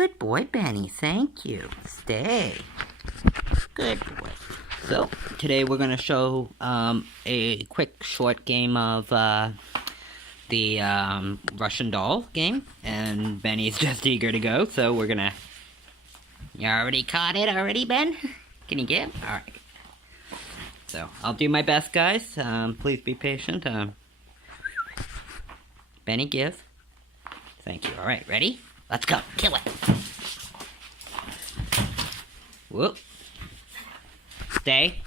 Good boy, Benny. Thank you. Stay. Good boy. So, today we're going to show a quick short game of the Russian doll game. And Benny's just eager to go, so we're going to... You already caught it already, Ben? Can you get? Alright. So, I'll do my best, guys. Please be patient. Benny, give. Thank you. Alright, ready? Let's go. Kill it. Whoop. Stay.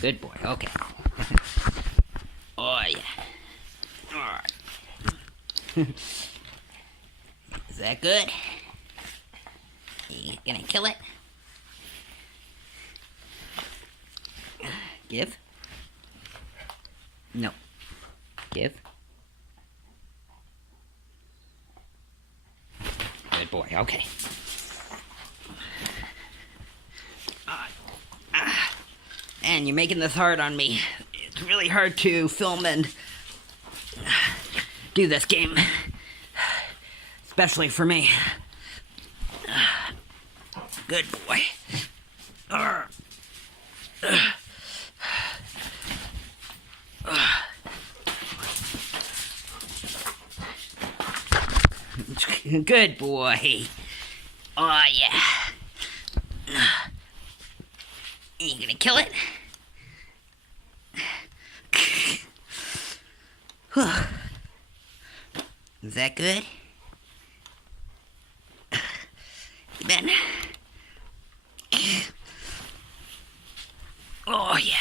Good boy. Okay. Oh, yeah. Alright. Is that good? You gonna kill it? Give. No. Give. Good boy, okay. Man, you're making this hard on me. It's really hard to film and do this game. Especially for me. Good boy. Good boy. Oh, yeah. You gonna kill it? Is that good? Ben? Oh, yeah.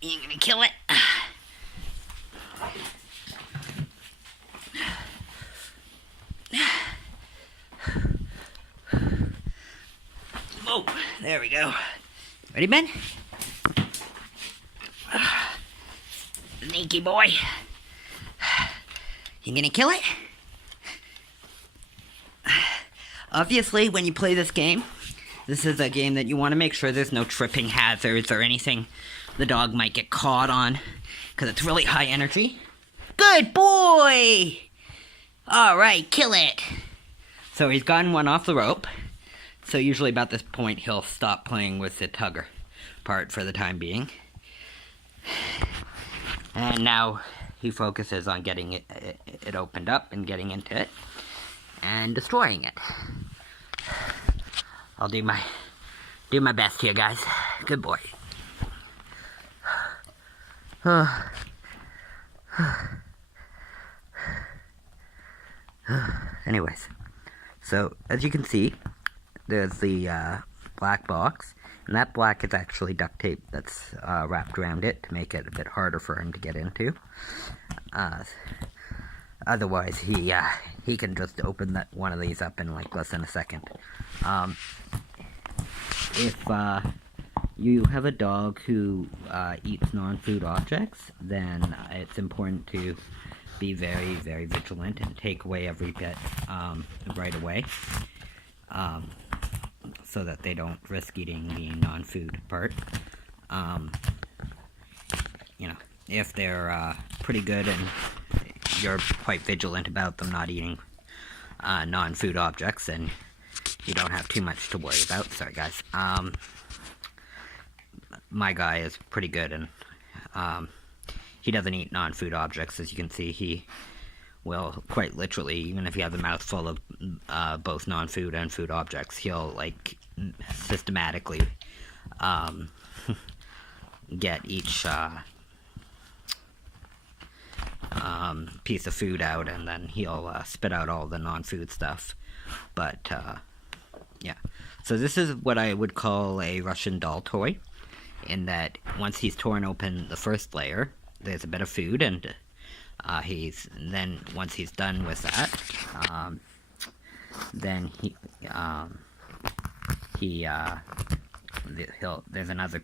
You gonna kill it? Oh, there we go. Ready, Ben? Sneaky boy. You gonna kill it? Obviously, when you play this game, this is a game that you want to make sure there's no tripping hazards or anything the dog might get caught on, because it's really high energy. Good boy! Alright, kill it! So he's gotten one off the rope. So usually about this point, he'll stop playing with the tugger part for the time being. And now he focuses on getting it opened up and getting into it and destroying it. I'll do my best here, guys. Good boy. Anyways, so as you can see, there's the black box, and that black is actually duct tape that's wrapped around it to make it a bit harder for him to get into. Otherwise, he can just open one of these up in like less than a second. If you have a dog who eats non-food objects, then it's important to be very, very vigilant and take away every bit right away, so that they don't risk eating the non-food part. You know, if they're pretty good and you're quite vigilant about them not eating non-food objects, then you don't have too much to worry about. Sorry, guys. My guy is pretty good, and he doesn't eat non-food objects. As you can see, he will quite literally, even if you have the mouth full of both non-food and food objects, he'll like systematically get each piece of food out, and then he'll spit out all the non-food stuff. But yeah, so this is what I would call a Russian doll toy, in that once he's torn open the first layer, there's a bit of food, and then once he's done with that, then there's another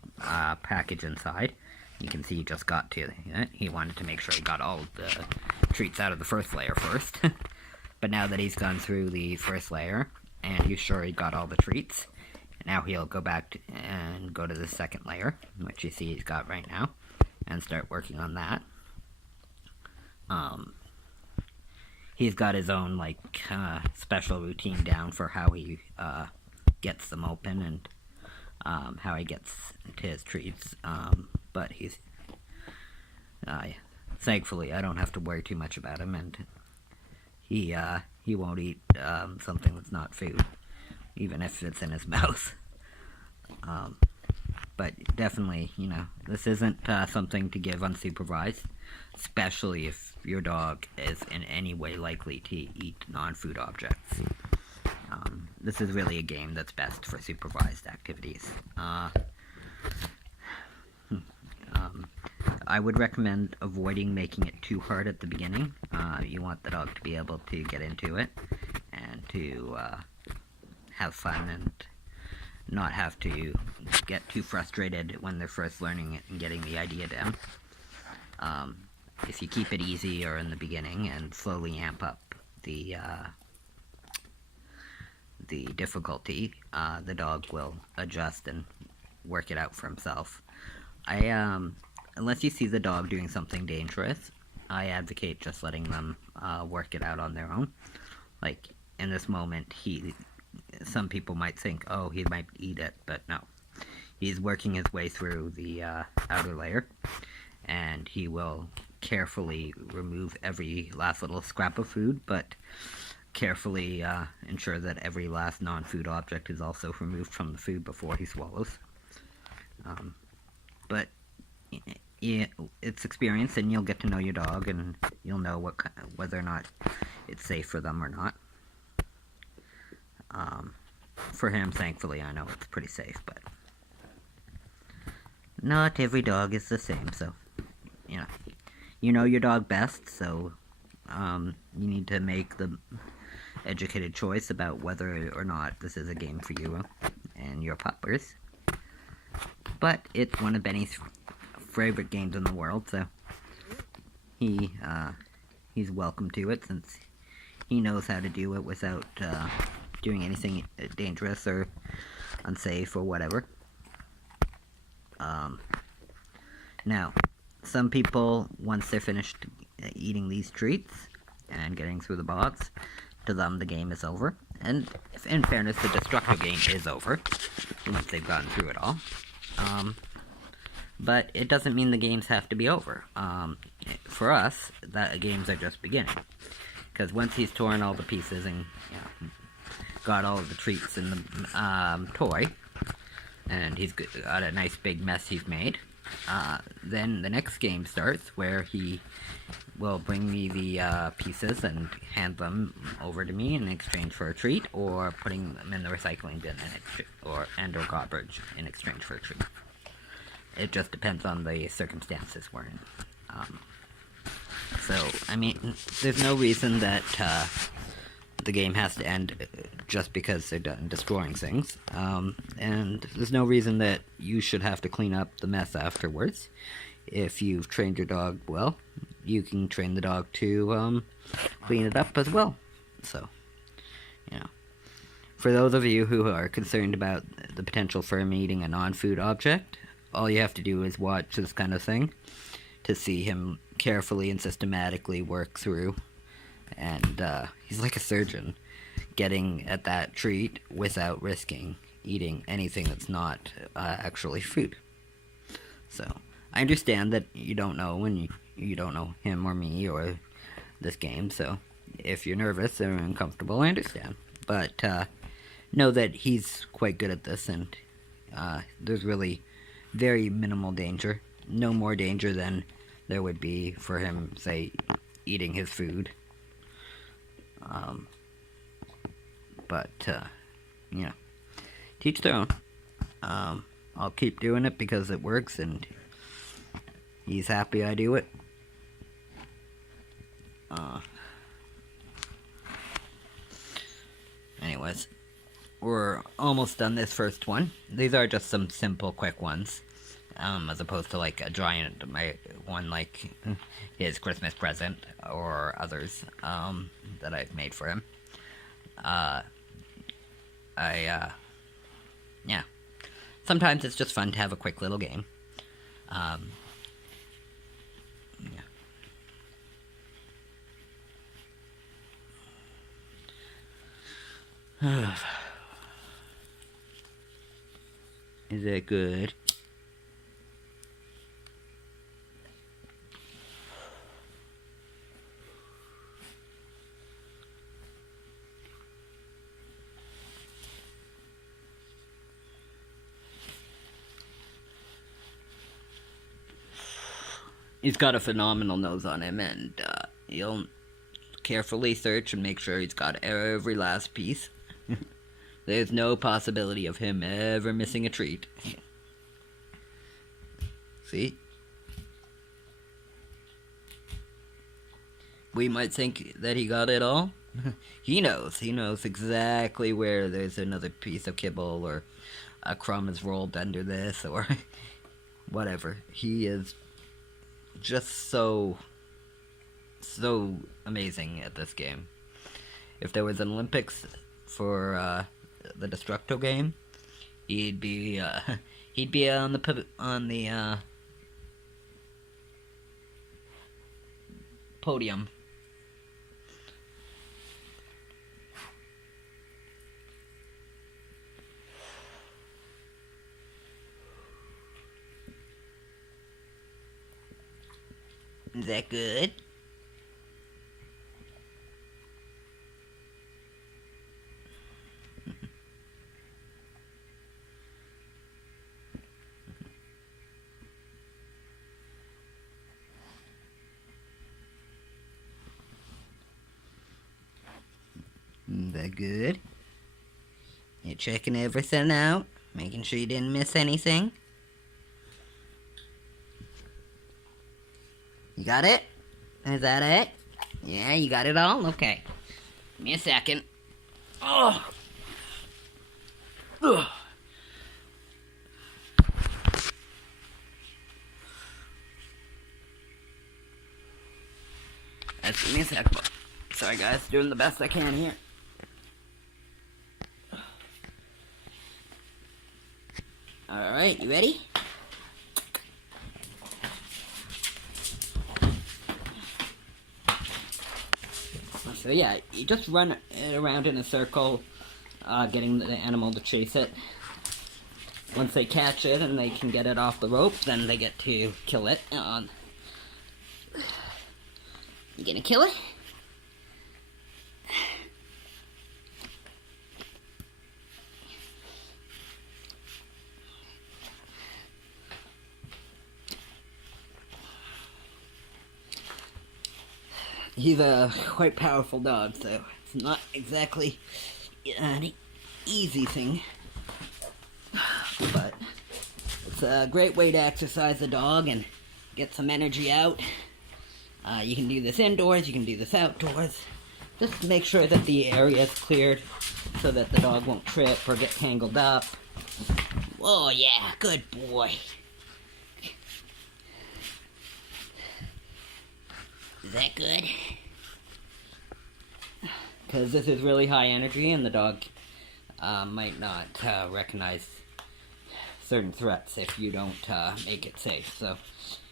package inside. You can see he just got to it. He wanted to make sure he got all the treats out of the first layer first. But now that he's gone through the first layer, and he's sure he got all the treats, now he'll go back and go to the second layer, which you see he's got right now, and start working on that. he's got his own, like, special routine down for how he, gets them open and, how he gets to his treats, but he's, thankfully, I don't have to worry too much about him, and he won't eat, something that's not food, even if it's in his mouth. But definitely, you know, this isn't something to give unsupervised, especially if your dog is in any way likely to eat non-food objects. This is really a game that's best for supervised activities. I would recommend avoiding making it too hard at the beginning. You want the dog to be able to get into it and to have fun and not have to get too frustrated when they're first learning it and getting the idea down. If you keep it easier in the beginning and slowly amp up the difficulty, the dog will adjust and work it out for himself. Unless you see the dog doing something dangerous, I advocate just letting them work it out on their own. Like, in this moment, some people might think, oh, he might eat it, but no. He's working his way through the outer layer, and he will carefully remove every last little scrap of food, but carefully ensure that every last non-food object is also removed from the food before he swallows. But it's experience, and you'll get to know your dog, and you'll know whether or not it's safe for them or not. For him, thankfully, I know it's pretty safe, but not every dog is the same, so, you know your dog best, so you need to make the educated choice about whether or not this is a game for you and your puppers. But it's one of Benny's favorite games in the world, so he's welcome to it, since he knows how to do it without doing anything dangerous or unsafe or whatever. Now, some people, once they're finished eating these treats and getting through the box, to them the game is over. And in fairness, the destructive game is over once they've gotten through it all. But it doesn't mean the games have to be over. For us, the games are just beginning. Because once he's torn all the pieces and got all of the treats in the toy, and he's got a nice big mess he's made, then the next game starts, where he will bring me the pieces and hand them over to me in exchange for a treat, or putting them in the recycling bin or garbage in exchange for a treat. It just depends on the circumstances we're in. So, I mean, there's no reason that the game has to end just because they're done destroying things. And there's no reason that you should have to clean up the mess afterwards. If you've trained your dog well, you can train the dog to clean it up as well. So, for those of you who are concerned about the potential for him eating a non-food object, all you have to do is watch this kind of thing to see him carefully and systematically work through. And he's like a surgeon, getting at that treat without risking eating anything that's not actually food. So, I understand that you don't know when you don't know him or me or this game, so if you're nervous or uncomfortable, I understand. But know that he's quite good at this, and there's really very minimal danger. No more danger than there would be for him, say, eating his food. But teach their own. I'll keep doing it because it works, and he's happy I do it. Anyways, we're almost done this first one. These are just some simple, quick ones, as opposed to like a giant one like his Christmas present or others that I've made for him. Sometimes it's just fun to have a quick little game. Is that good? He's got a phenomenal nose on him, and you'll carefully search and make sure he's got every last piece. There's no possibility of him ever missing a treat. See? We might think that he got it all. He knows. He knows exactly where there's another piece of kibble or a crumb is rolled under this or whatever. He is just so amazing at this game. If there was an Olympics for the Destructo game, he'd be on the podium. Is that good? Is that good? You checking everything out? Making sure you didn't miss anything? You got it? Is that it? Yeah, you got it all? Okay. Give me a second. Oh! Ugh. Give me a sec. Sorry guys, doing the best I can here. Alright, you ready? So yeah, you just run it around in a circle, getting the animal to chase it. Once they catch it and they can get it off the rope, then they get to kill it. You gonna kill it? He's a quite powerful dog, so it's not exactly an easy thing. But it's a great way to exercise the dog and get some energy out. You can do this indoors, you can do this outdoors. Just make sure that the area is cleared so that the dog won't trip or get tangled up. Oh yeah, good boy. Is that good? Because this is really high energy and the dog might not recognize certain threats if you don't make it safe. So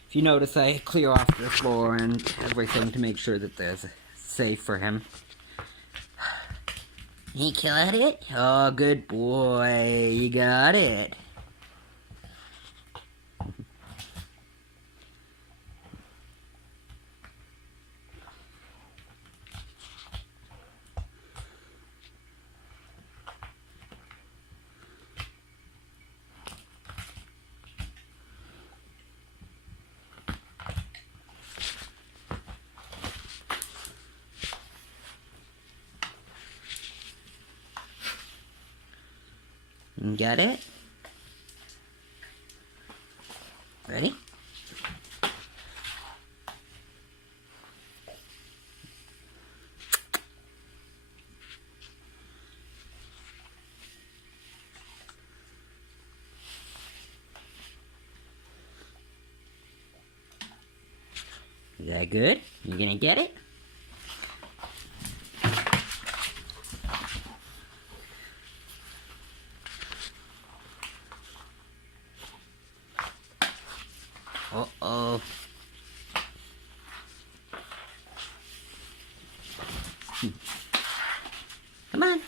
if you notice, I clear off the floor and everything to make sure that there's safe for him. You got it? Oh, good boy. You got it. You got it? Ready? Is that good? You gonna get it? Uh-oh. Come on.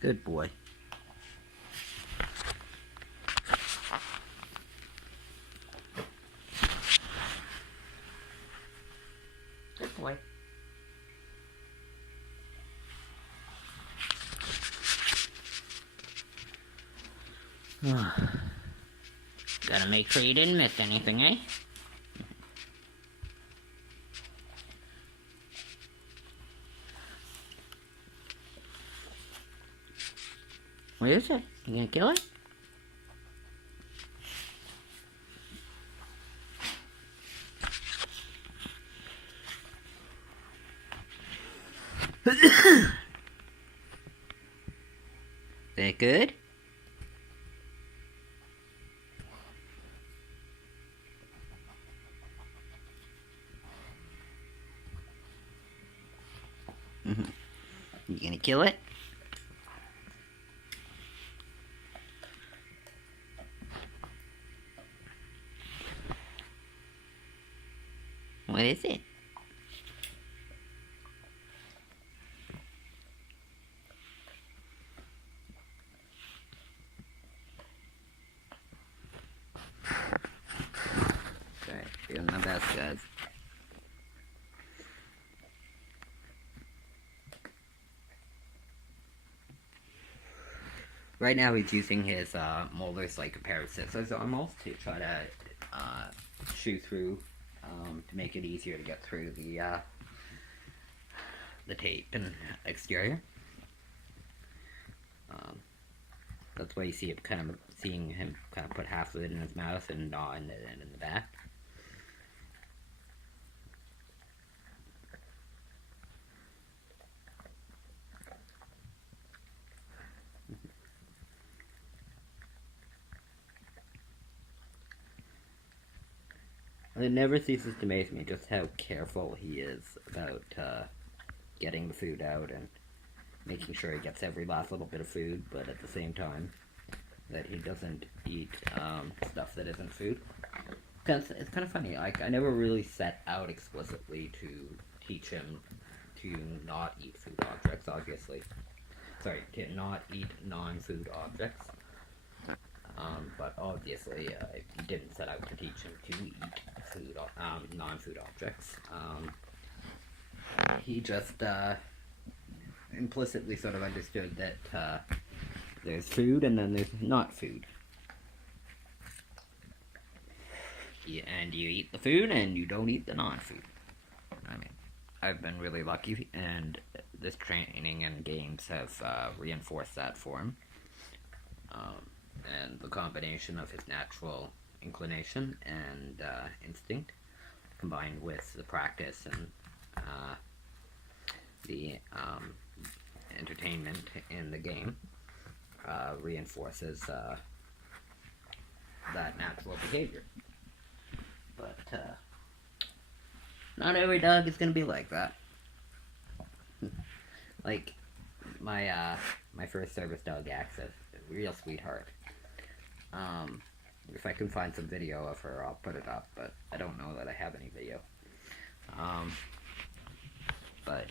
Good boy. Good boy. Gotta make sure you didn't miss anything, eh? What is it? You gonna kill it? Is that good? You gonna kill it? What is it? Okay, doing my best, guys. Right now he's using his molars like a pair of scissors almost to try to chew through to make it easier to get through the tape and exterior. That's why you see it seeing him kind of put half of it in his mouth and gnaw in the back. It never ceases to amaze me just how careful he is about getting the food out and making sure he gets every last little bit of food, but at the same time that he doesn't eat stuff that isn't food. Because it's kind of funny, like, I never really set out explicitly to teach him to not eat food objects, obviously. Sorry, to not eat non-food objects. But obviously, he didn't set out to teach him to eat food, non-food objects. He just implicitly sort of understood that there's food and then there's not food. And you eat the food and you don't eat the non-food. I mean, I've been really lucky, and this training and games have reinforced that for him. And the combination of his natural inclination and instinct, combined with the practice and the entertainment in the game, reinforces that natural behavior. But not every dog is gonna be like that. Like my first service dog, Access, a real sweetheart. If I can find some video of her, I'll put it up, but I don't know that I have any video. But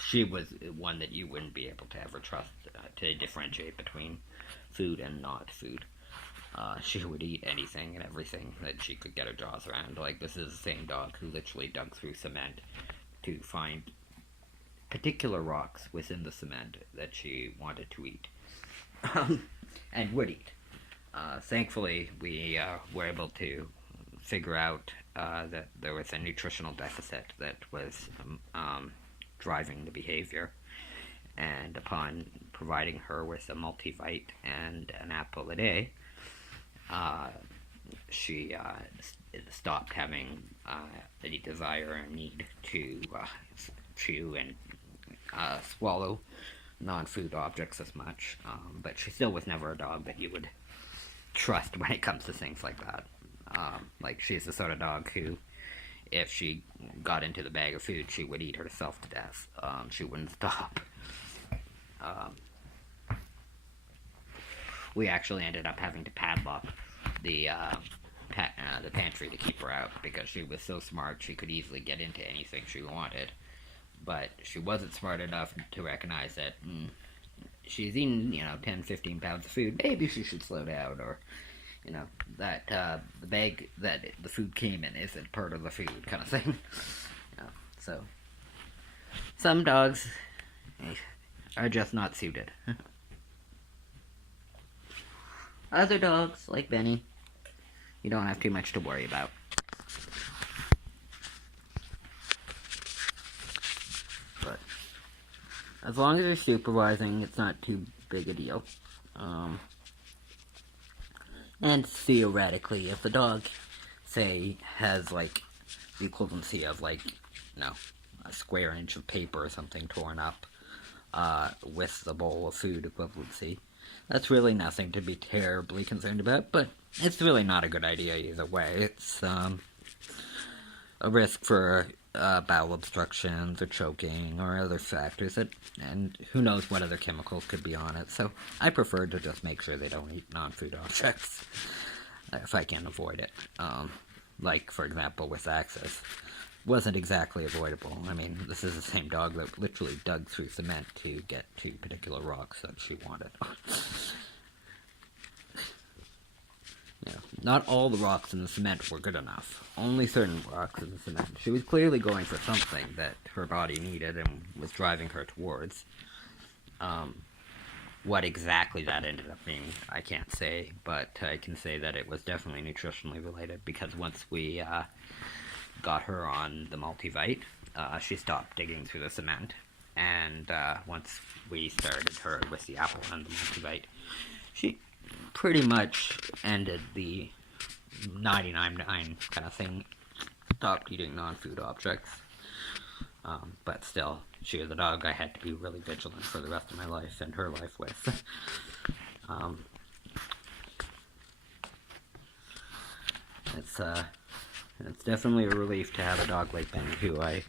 she was one that you wouldn't be able to ever trust to differentiate between food and not food. She would eat anything and everything that she could get her jaws around. Like, this is the same dog who literally dug through cement to find particular rocks within the cement that she wanted to eat. And would eat. Thankfully, we were able to figure out that there was a nutritional deficit that was driving the behavior. And upon providing her with a multivite and an apple a day, she stopped having any desire or need to chew and swallow non-food objects as much. But she still was never a dog that you would trust when it comes to things like that. Like, she's the sort of dog who, if she got into the bag of food, she would eat herself to death. She wouldn't stop. We actually ended up having to padlock the pantry to keep her out, because she was so smart she could easily get into anything she wanted. But she wasn't smart enough to recognize that she's eating, 10, 15 pounds of food. Maybe she should slow down, or, that the bag that the food came in isn't part of the food, kind of thing. So, some dogs are just not suited. Other dogs, like Benny, you don't have too much to worry about. But as long as you're supervising, it's not too big a deal. And theoretically, if the dog, say, has, like, the equivalency of, like, a square inch of paper or something torn up, with the bowl of food equivalency, that's really nothing to be terribly concerned about, but it's really not a good idea either way. It's, a risk for, bowel obstructions or choking or other factors and who knows what other chemicals could be on it. So I prefer to just make sure they don't eat non-food objects if I can avoid it. Like, for example, with Access, wasn't exactly avoidable. I mean, this is the same dog that literally dug through cement to get to particular rocks that she wanted. Not all the rocks in the cement were good enough. Only certain rocks in the cement. She was clearly going for something that her body needed and was driving her towards. What exactly that ended up being, I can't say, but I can say that it was definitely nutritionally related, because once we got her on the multivite, she stopped digging through the cement, and once we started her with the apple and the multivite, she pretty much ended the 99 kind of thing, stopped eating non-food objects. But still, she was a dog I had to be really vigilant for the rest of my life and her life with. It's definitely a relief to have a dog like Benny, who I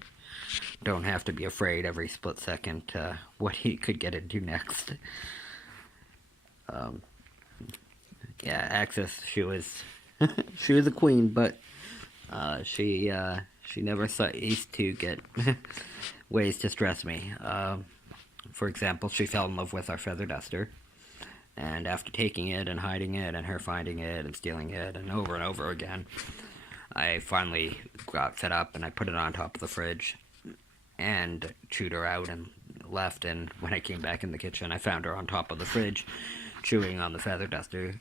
don't have to be afraid every split second what he could get into next. Yeah, Access, she was a queen, but she never ceased to get ways to stress me. For example, she fell in love with our feather duster, and after taking it and hiding it and her finding it and stealing it and over again, I finally got fed up and I put it on top of the fridge and chewed her out and left. And when I came back in the kitchen, I found her on top of the fridge chewing on the feather duster,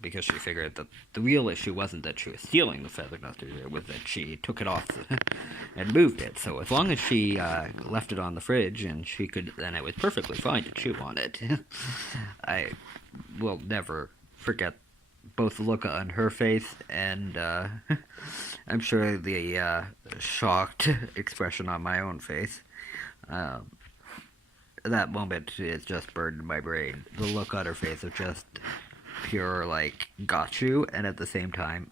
because she figured that the real issue wasn't that she was stealing the feather duster, it was that she took it off and moved it. So as long as she left it on the fridge and she could, then it was perfectly fine to chew on it. I will never forget both the look on her face and I'm sure the shocked expression on my own face. That moment is just burned in my brain. The look on her face of just pure, like, got you, and at the same time,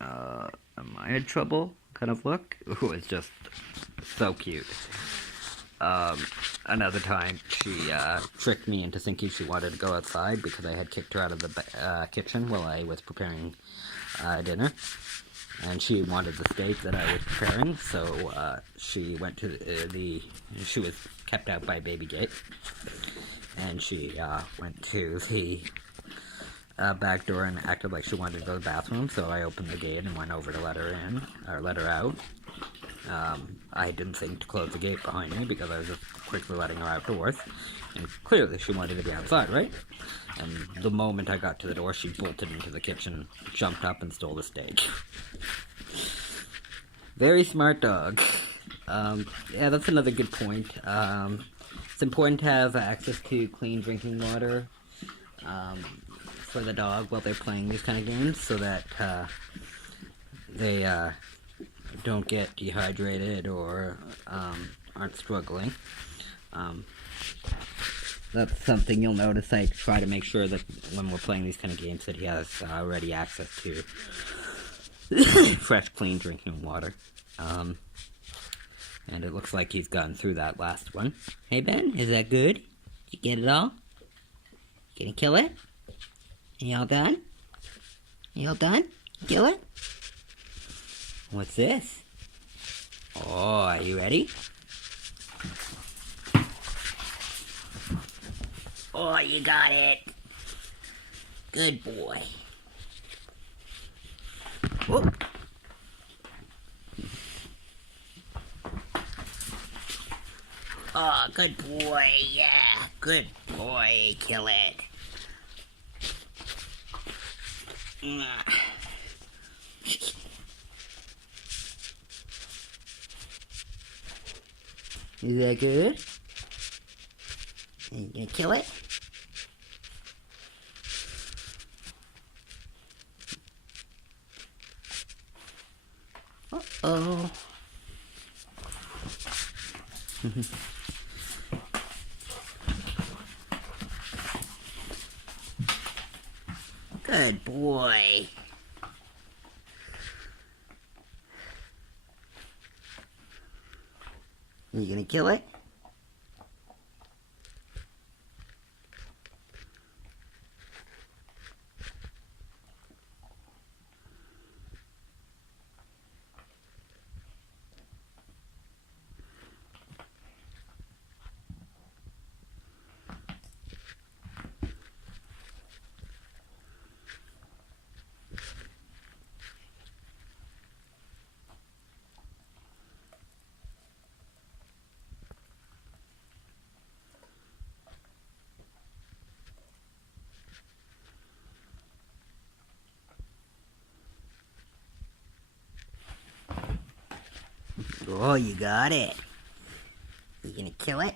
am I in trouble kind of look. It was just so cute. Another time, she tricked me into thinking she wanted to go outside because I had kicked her out of the kitchen while I was preparing dinner. And she wanted the steak that I was preparing, so she went to she was kept out by baby gate, and she went to the back door and acted like she wanted to go to the bathroom, so I opened the gate and went over to let her in, or let her out. I didn't think to close the gate behind me because I was just quickly letting her outdoors, and clearly she wanted to be outside, right? And the moment I got to the door, she bolted into the kitchen, jumped up, and stole the steak. Very smart dog. Yeah, that's another good point. It's important to have access to clean drinking water for the dog while they're playing these kind of games, so that they don't get dehydrated or aren't struggling. That's something you'll notice. I try to make sure that when we're playing these kind of games that he has already access to fresh, clean drinking water. And it looks like he's gotten through that last one. Hey Ben, is that good? Did you get it all? You gonna kill it? You all done? You all done? Kill it? What's this? Oh, are you ready? Oh, you got it. Good boy. Whoop. Oh, good boy. Yeah, good boy. Kill it. Is that good? Are you gonna kill it? Uh-oh. Good boy. Are you gonna kill it? Oh, you got it. You gonna kill it?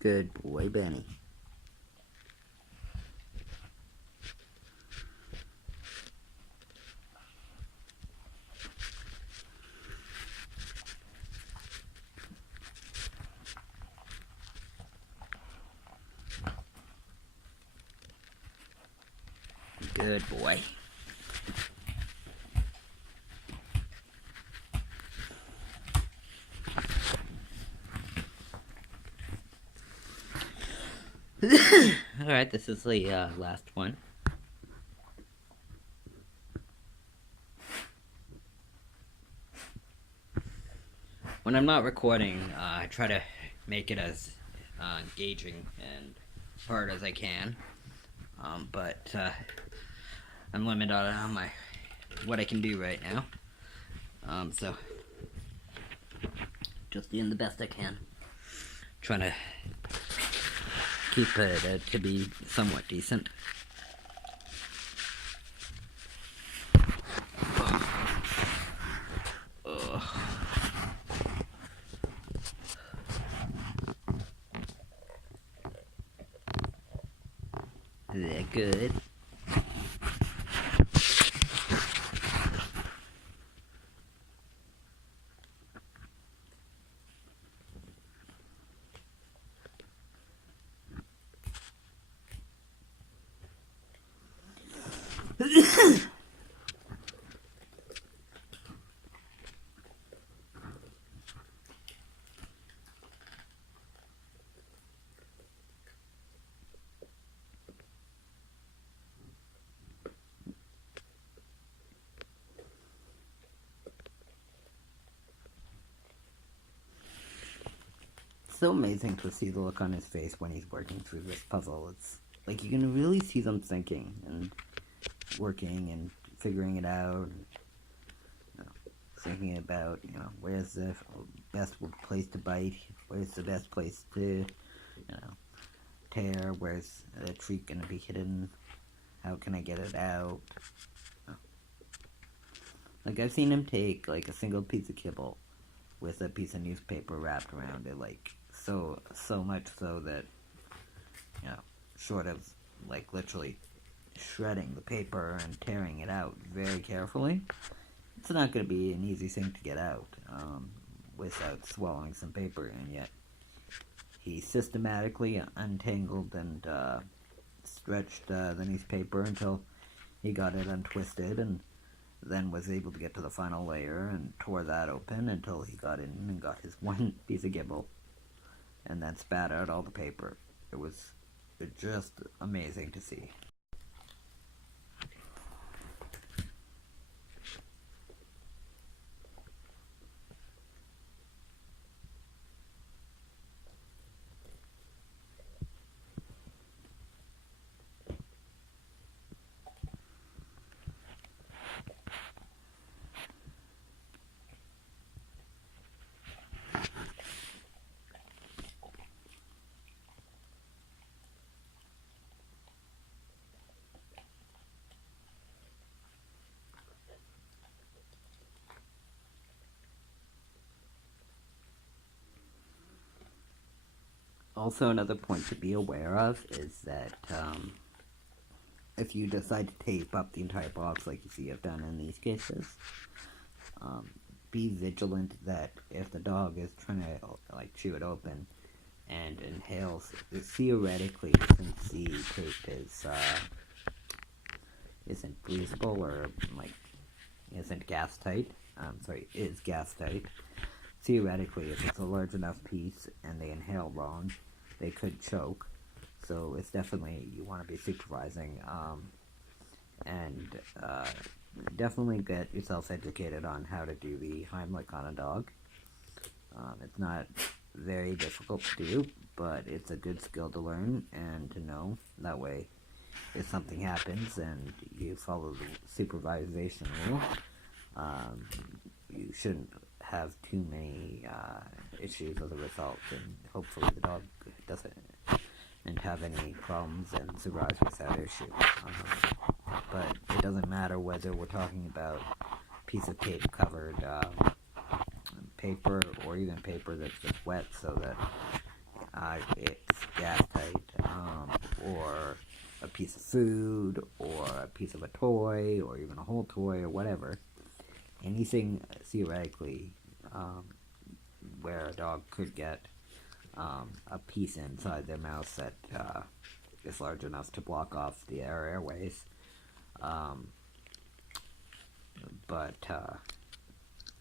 Good boy, Benny. Good boy. Alright, this is the last one. When I'm not recording, I try to make it as engaging and hard as I can. But I'm limited on what I can do right now. So just doing the best I can. Trying to keep it to be somewhat decent. Is that good? so amazing to see the look on his face when he's working through this puzzle. It's like you can really see them thinking and working and figuring it out. And, thinking about, where's the best place to bite, where's the best place to, tear, where's the treat going to be hidden, how can I get it out. Like, I've seen him take, like, a single piece of kibble with a piece of newspaper wrapped around it, like, so much so that, short of, like, literally shredding the paper and tearing it out very carefully, it's not going to be an easy thing to get out without swallowing some paper, and yet he systematically untangled and stretched the newspaper until he got it untwisted, and then was able to get to the final layer and tore that open until he got in and got his one piece of gibble, and then spat out all the paper. It was just amazing to see. Also, another point to be aware of is that if you decide to tape up the entire box like you see I've done in these cases, be vigilant that if the dog is trying to like chew it open and inhales, theoretically, since the tape isn't breathable or like isn't gas tight, is gas tight. Theoretically, if it's a large enough piece and they inhale wrong, they could choke. So it's definitely, you want to be supervising, and definitely get yourself educated on how to do the Heimlich on a dog. It's not very difficult to do, but it's a good skill to learn and to know. That way, if something happens and you follow the supervision rule, you shouldn't have too many issues as a result, and hopefully the dog doesn't have any problems and survives without issue. But it doesn't matter whether we're talking about a piece of tape covered paper or even paper that's just wet so that it's gas tight, or a piece of food or a piece of a toy or even a whole toy or whatever. Anything theoretically where a dog could get a piece inside their mouth that is large enough to block off the airways. But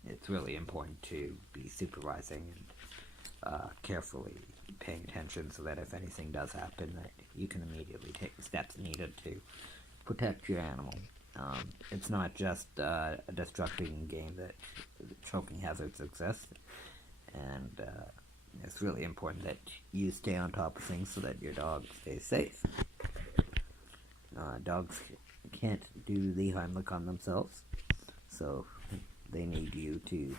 it's really important to be supervising and carefully paying attention so that if anything does happen, that you can immediately take the steps needed to protect your animal. It's not just a destructing game that choking hazards exist, and it's really important that you stay on top of things so that your dog stays safe. Dogs can't do the Heimlich on themselves, so they need you to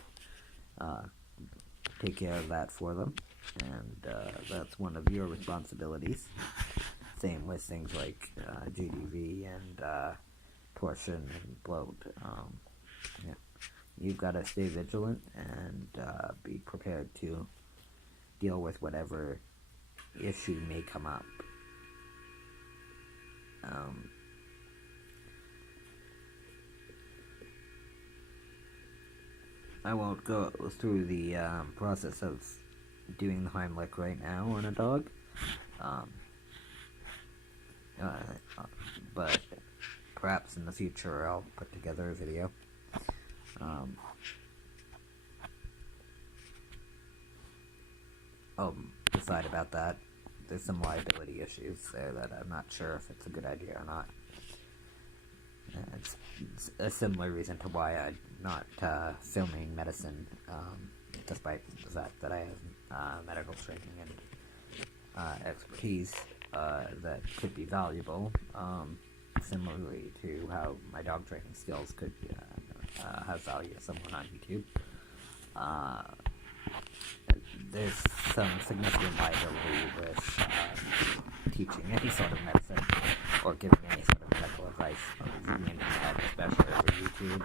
take care of that for them, and that's one of your responsibilities. Same with things like GDV and torsion and bloat. You've got to stay vigilant and be prepared to deal with whatever issue may come up. I won't go through the process of doing the Heimlich right now on a dog, but perhaps in the future I'll put together a video. I'll decide about that. There's some liability issues there that I'm not sure if it's a good idea or not. It's a similar reason to why I'm not filming medicine despite the fact that I have medical training and expertise that could be valuable, similarly to how my dog training skills could have value to someone on YouTube. There's some significant liability with teaching any sort of medicine or giving any sort of medical advice on the internet, especially over YouTube,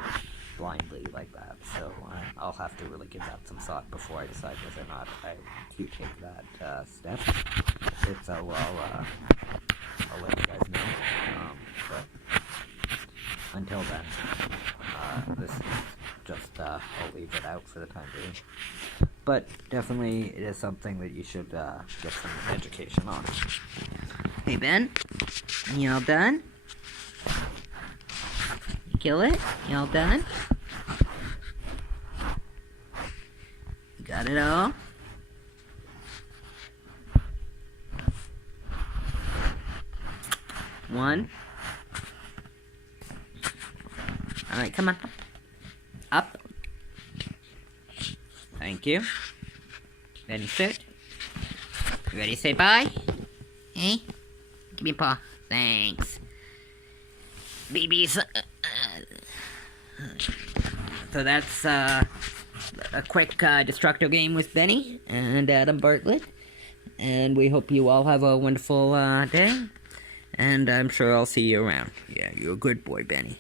blindly like that. So I'll have to really give that some thought before I decide whether or not I do take that step. If so, I'll let you guys know. But until then, this is just, I'll leave it out for the time being. But definitely it is something that you should get some education on. Hey Ben, you all done? You kill it? You all done? You got it all? One. Alright, come on. Up. Thank you. Ready, sit. You ready to say bye? Hey? Give me a paw. Thanks. Babies. So that's a quick Destructo game with Benny and Adam Bartlett. And we hope you all have a wonderful day. And I'm sure I'll see you around. Yeah, you're a good boy, Benny.